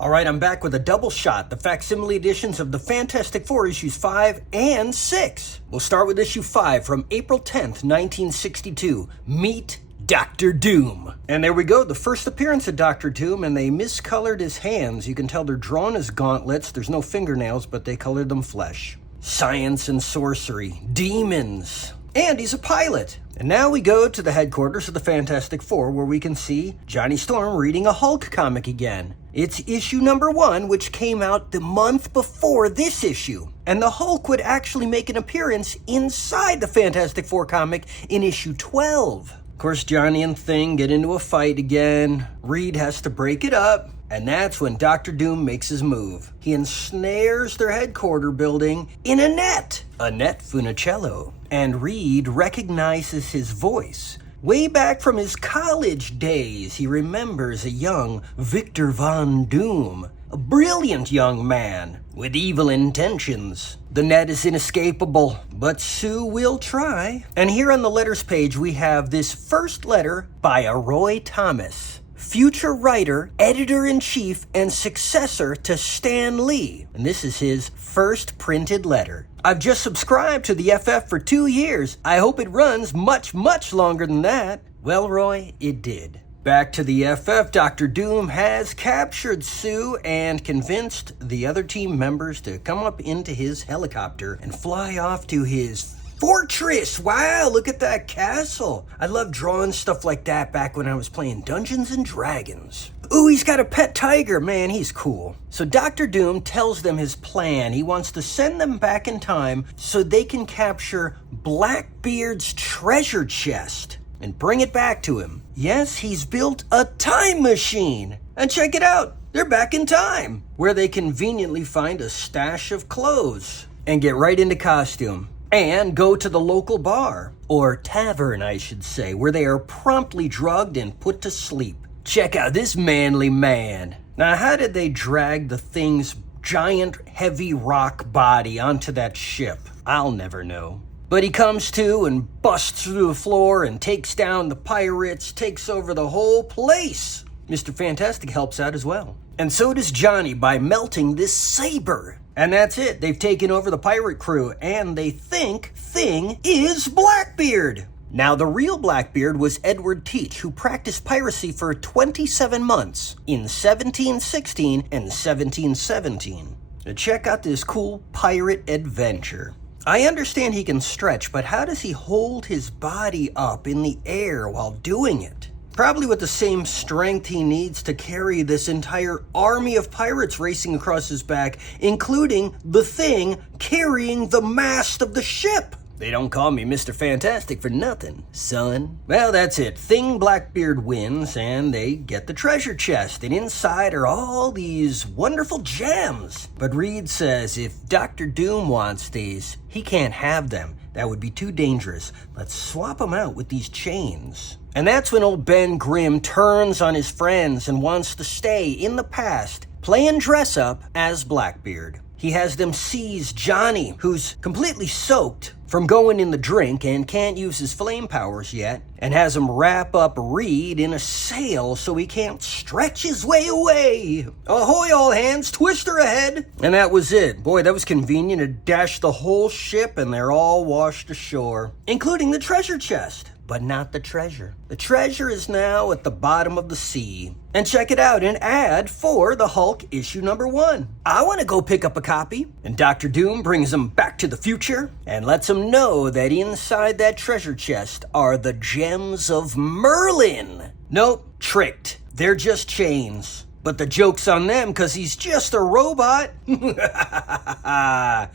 All right, I'm back with a double shot, the facsimile editions of the Fantastic Four issues 5 and 6. We'll start with issue 5 from April 10th, 1962. Meet Dr. Doom. And there we go, the first appearance of Dr. Doom, and they miscolored his hands. You can tell they're drawn as gauntlets. There's no fingernails, but they colored them flesh. Science and sorcery, demons, and he's a pilot. And now we go to the headquarters of the Fantastic Four, where we can see Johnny Storm reading a Hulk comic again. It's issue number 1, which came out the month before this issue. And the Hulk would actually make an appearance inside the Fantastic Four comic in issue 12. Of course, Johnny and Thing get into a fight again. Reed has to break it up. And that's when Dr. Doom makes his move. He ensnares their headquarters building in Annette Funicello. And Reed recognizes his voice. Way back from his college days, he remembers a young Victor Von Doom, a brilliant young man with evil intentions. The net is inescapable, but Sue will try. And here on the letters page, we have this first letter by a Roy Thomas, future writer, editor-in-chief, and successor to Stan Lee. And this is his first printed letter. I've just subscribed to the FF for 2 years. I hope it runs much, much longer than that. Well, Roy, it did. Back to the FF, Dr. Doom has captured Sue and convinced the other team members to come up into his helicopter and fly off to his fortress. Wow, look at that castle. I love drawing stuff like that back when I was playing Dungeons and Dragons. Ooh, he's got a pet tiger. Man, he's cool. So Dr. Doom tells them his plan. He wants to send them back in time so they can capture Blackbeard's treasure chest and bring it back to him. Yes, he's built a time machine. And check it out. They're back in time, where they conveniently find a stash of clothes and get right into costume. And go to the local bar, or tavern I should say, where they are promptly drugged and put to sleep. Check out this manly man. Now, how did they drag the Thing's giant heavy rock body onto that ship? I'll never know. But he comes to and busts through the floor and takes down the pirates, takes over the whole place. Mr. Fantastic helps out as well. And so does Johnny by melting this saber. And that's it. They've taken over the pirate crew, and they think Thing is Blackbeard. Now, the real Blackbeard was Edward Teach, who practiced piracy for 27 months in 1716 and 1717. Now, check out this cool pirate adventure. I understand he can stretch, but how does he hold his body up in the air while doing it? Probably with the same strength he needs to carry this entire army of pirates racing across his back, including the Thing carrying the mast of the ship. They don't call me Mr. Fantastic for nothing, son. Well, that's it. Thing Blackbeard wins, and they get the treasure chest, and inside are all these wonderful gems. But Reed says if Dr. Doom wants these, he can't have them. That would be too dangerous. Let's swap them out with these chains. And that's when old Ben Grimm turns on his friends and wants to stay in the past, playing dress-up as Blackbeard. He has them seize Johnny, who's completely soaked from going in the drink and can't use his flame powers yet, and has him wrap up Reed in a sail so he can't stretch his way away. Ahoy, all hands, Twister ahead! And that was it. Boy, that was convenient. It dashed the whole ship and they're all washed ashore, including the treasure chest. But not the treasure. The treasure is now at the bottom of the sea. And check it out, an ad for the Hulk issue number 1. I want to go pick up a copy. And Dr. Doom brings him back to the future and lets him know that inside that treasure chest are the gems of Merlin. Nope, tricked. They're just chains. But the joke's on them because he's just a robot.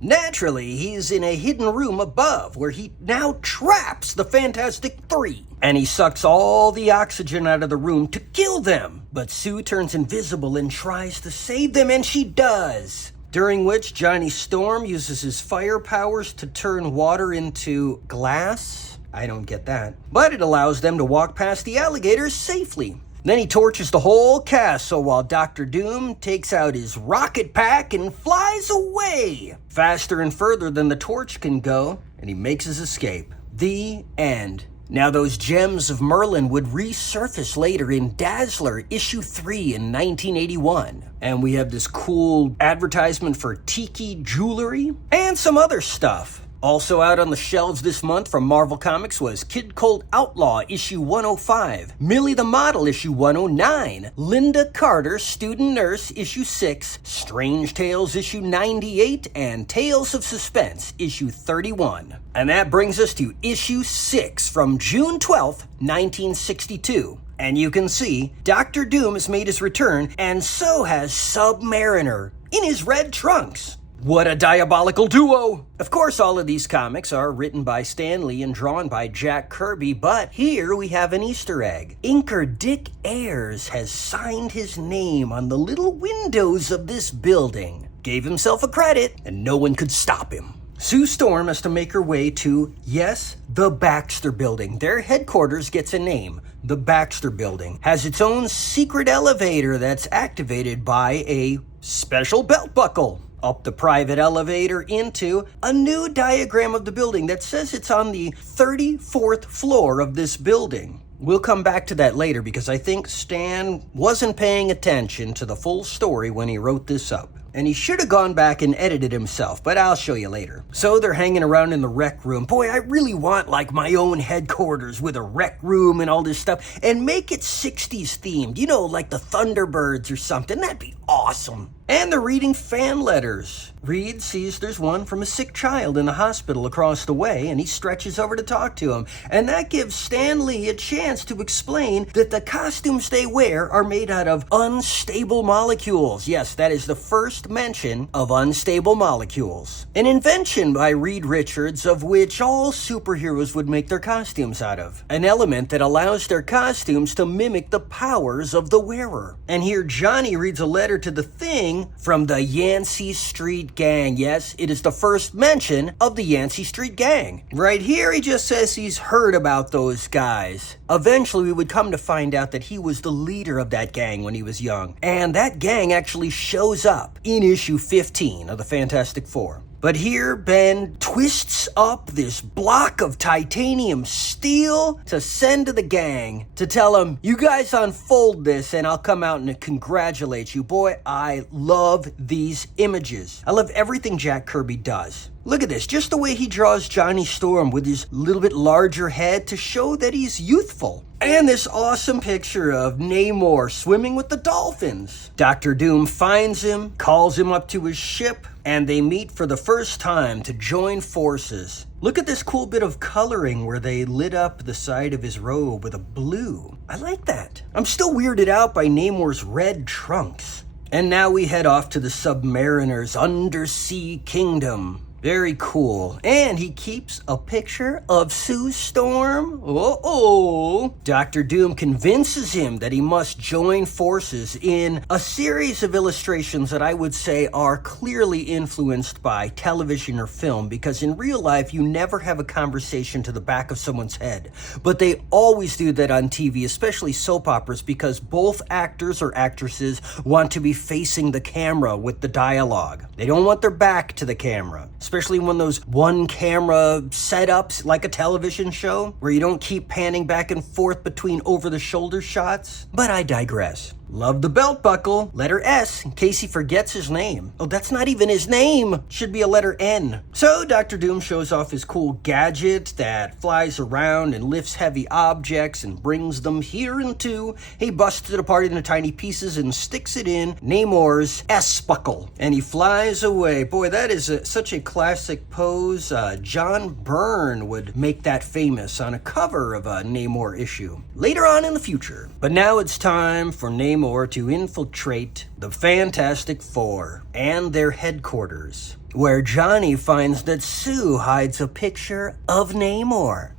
Naturally, he's in a hidden room above where he now traps the Fantastic Three. And he sucks all the oxygen out of the room to kill them. But Sue turns invisible and tries to save them, and she does. During which Johnny Storm uses his fire powers to turn water into glass. I don't get that. But it allows them to walk past the alligators safely. Then he torches the whole castle while Dr. Doom takes out his rocket pack and flies away, faster and further than the torch can go, and he makes his escape. The end. Now, those gems of Merlin would resurface later in Dazzler issue 3 in 1981. And we have this cool advertisement for Tiki jewelry and some other stuff. Also out on the shelves this month from Marvel Comics was Kid Colt Outlaw issue 105, Millie the Model issue 109, Linda Carter Student Nurse issue 6, Strange Tales issue 98, and Tales of Suspense issue 31. And that brings us to issue 6 from June 12th, 1962. And you can see Dr. Doom has made his return, and so has Submariner in his red trunks. What a diabolical duo! Of course, all of these comics are written by Stan Lee and drawn by Jack Kirby, but here we have an Easter egg. Inker Dick Ayers has signed his name on the little windows of this building. Gave himself a credit, and no one could stop him. Sue Storm has to make her way to, yes, the Baxter Building. Their headquarters gets a name. The Baxter Building has its own secret elevator that's activated by a special belt buckle. Up the private elevator into a new diagram of the building that says it's on the 34th floor of this building. We'll come back to that later because I think Stan wasn't paying attention to the full story when he wrote this up. And he should have gone back and edited himself, but I'll show you later. So they're hanging around in the rec room. Boy, I really want like my own headquarters with a rec room and all this stuff, and make it 60s themed, you know, like the Thunderbirds or something. That'd be awesome. And they're reading fan letters. Reed sees there's one from a sick child in the hospital across the way, and he stretches over to talk to him. And that gives Stan Lee a chance to explain that the costumes they wear are made out of unstable molecules. Yes, that is the first mention of unstable molecules. An invention by Reed Richards of which all superheroes would make their costumes out of. An element that allows their costumes to mimic the powers of the wearer. And here Johnny reads a letter to the Thing from the Yancey Street Gang. Yes, it is the first mention of the Yancey Street Gang. Right here, he just says he's heard about those guys. Eventually, we would come to find out that he was the leader of that gang when he was young. And that gang actually shows up in issue 15 of the Fantastic Four. But here, Ben twists up this block of titanium steel to send to the gang to tell them, you guys unfold this and I'll come out and congratulate you. Boy, I love these images. I love everything Jack Kirby does. Look at this, just the way he draws Johnny Storm with his little bit larger head to show that he's youthful. And this awesome picture of Namor swimming with the dolphins. Dr. Doom finds him, calls him up to his ship, and they meet for the first time to join forces. Look at this cool bit of coloring where they lit up the side of his robe with a blue. I like that. I'm still weirded out by Namor's red trunks. And now we head off to the Submariner's undersea kingdom. Very cool. And he keeps a picture of Sue Storm. Uh-oh. Dr. Doom convinces him that he must join forces in a series of illustrations that I would say are clearly influenced by television or film, because in real life, you never have a conversation to the back of someone's head. But they always do that on TV, especially soap operas, because both actors or actresses want to be facing the camera with the dialogue. They don't want their back to the camera. Especially when those one camera setups like a television show where you don't keep panning back and forth between over the shoulder shots. But I digress. Love the belt buckle. Letter S, in case he forgets his name. Oh, that's not even his name. Should be a letter N. So Dr. Doom shows off his cool gadget that flies around and lifts heavy objects and brings them here into. He busts it apart into tiny pieces and sticks it in Namor's S buckle. And he flies away. Boy, that is such a classic pose. John Byrne would make that famous on a cover of a Namor issue later on in the future. But now it's time for Namor to infiltrate the Fantastic Four and their headquarters, where Johnny finds that Sue hides a picture of Namor.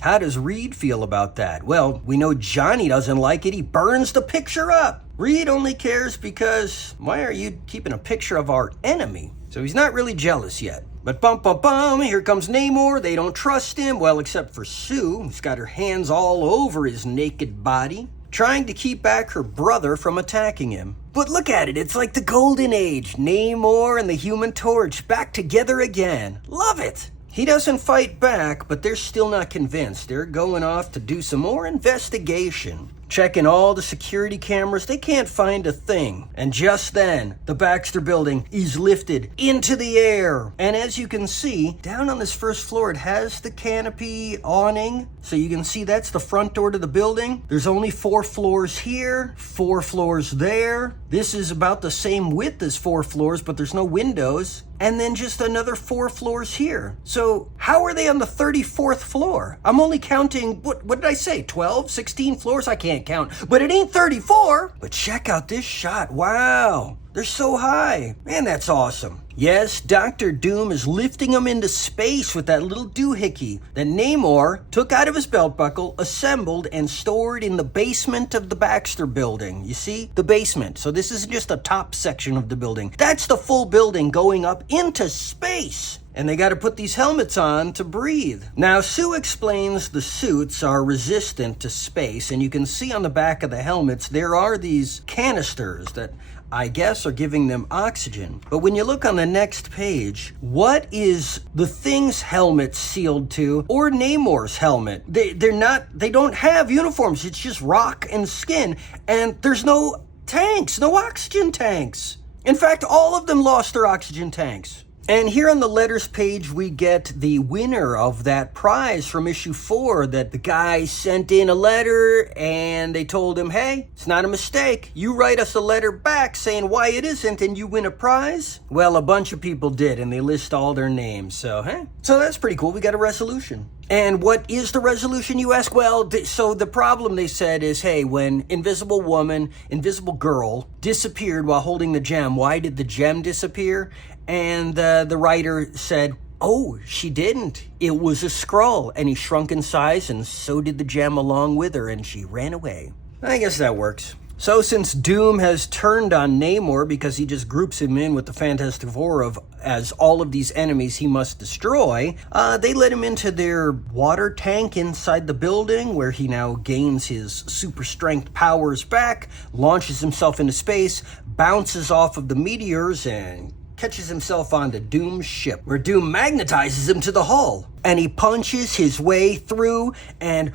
How does Reed feel about that? Well, we know Johnny doesn't like it. He burns the picture up. Reed only cares because, why are you keeping a picture of our enemy? So he's not really jealous yet. But bum, bum, bum, here comes Namor. They don't trust him. Well, except for Sue, who's got her hands all over his naked body, trying to keep back her brother from attacking him. But look at it, it's like the Golden Age. Namor and the Human Torch back together again. Love it. He doesn't fight back, but they're still not convinced. They're going off to do some more investigation. Checking all the security cameras, they can't find a thing. And just then, the Baxter Building is lifted into the air. And as you can see, down on this first floor, it has the canopy awning. So you can see that's the front door to the building. There's only 4 floors here, 4 floors there. This is about the same width as 4 floors, but there's no windows. And then just another 4 floors here. So how are they on the 34th floor? I'm only counting, what did I say, 12, 16 floors? I can't count, but it ain't 34. But check out this shot. Wow, they're so high. Man, that's awesome. Yes, Dr. Doom is lifting them into space with that little doohickey that Namor took out of his belt buckle, assembled, and stored in the basement of the Baxter Building. You see? The basement. So this isn't just the top section of the building. That's the full building going up into space. And they got to put these helmets on to breathe. Now, Sue explains the suits are resistant to space, and you can see on the back of the helmets there are these canisters that I guess are giving them oxygen. But when you look on the next page, what is the Thing's helmet sealed to, or Namor's helmet? They don't have uniforms. It's just rock and skin, and there's no tanks, no oxygen tanks. In fact, all of them lost their oxygen tanks. And here on the letters page, we get the winner of that prize from issue 4 that the guy sent in a letter and they told him, hey, it's not a mistake. You write us a letter back saying why it isn't and you win a prize. Well, a bunch of people did, and they list all their names. So that's pretty cool. We got a resolution. And what is the resolution, you ask? Well, so the problem, they said, is, hey, when Invisible Woman, Invisible Girl, disappeared while holding the gem, why did the gem disappear? And the writer said, oh, she didn't. It was a Skrull, and he shrunk in size, and so did the gem along with her, and she ran away. I guess that works. So since Doom has turned on Namor because he just groups him in with the Fantastic Four as all of these enemies he must destroy, they let him into their water tank inside the building where he now gains his super strength powers back, launches himself into space, bounces off of the meteors, and catches himself onto Doom's ship, where Doom magnetizes him to the hull. And he punches his way through and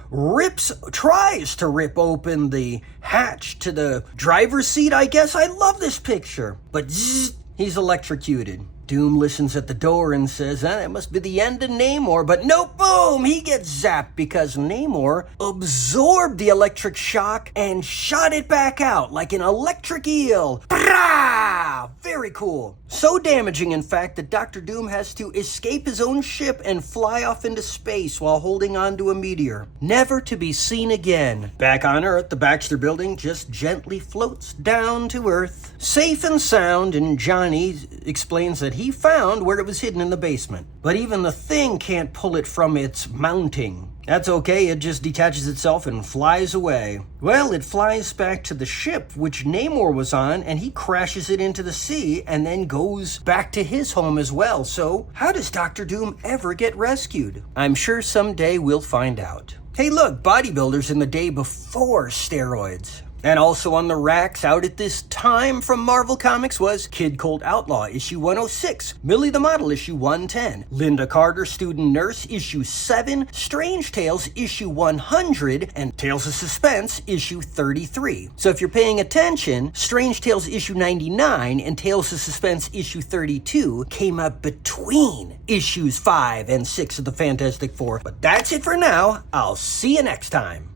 tries to rip open the hatch to the driver's seat, I guess. I love this picture. But zzz, he's electrocuted. Doom listens at the door and says, that must be the end of Namor. But no, boom, he gets zapped because Namor absorbed the electric shock and shot it back out like an electric eel. Brah! Very cool. So damaging, in fact, that Dr. Doom has to escape his own ship and fly off into space while holding onto a meteor, never to be seen again. Back on Earth, the Baxter Building just gently floats down to Earth, safe and sound, and Johnny explains that he found where it was hidden in the basement. But even the Thing can't pull it from its mounting. That's okay, it just detaches itself and flies away. Well, it flies back to the ship which Namor was on, and he crashes it into the sea and then goes back to his home as well. So, how does Dr. Doom ever get rescued? I'm sure someday we'll find out. Hey look, bodybuilders in the day before steroids. And also on the racks out at this time from Marvel Comics was Kid Colt Outlaw, issue 106, Millie the Model, issue 110, Linda Carter, Student Nurse, issue 7, Strange Tales, issue 100, and Tales of Suspense, issue 33. So if you're paying attention, Strange Tales, issue 99, and Tales of Suspense, issue 32, came out between issues 5 and 6 of the Fantastic Four. But that's it for now. I'll see you next time.